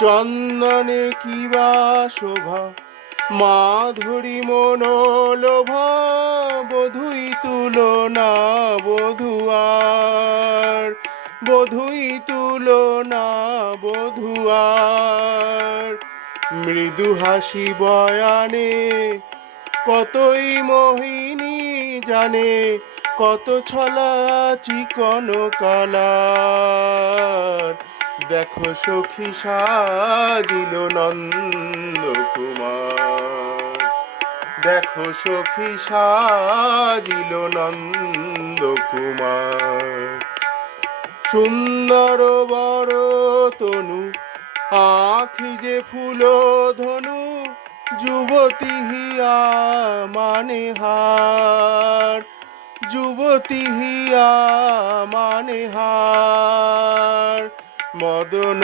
চন্দনে কিবা শোভা, মাধুরী মনোলোভা, বধুই তুলনা বধুয়ার, বধুই তুলনা বধুয়ার। মৃদু হাসি বয়ানে কতই মোহিনী জানে, কত ছলা চিকন কালার। দেখো সখী সাজিল নন্দ কুমার, দেখো সখী সাজিল নন্দ কুমার। সুন্দর বড় তনু, আখি যে ফুল ধনু, যুবতী হিয়া মানে হার, যুবতী হিয়া মানে হার। মদন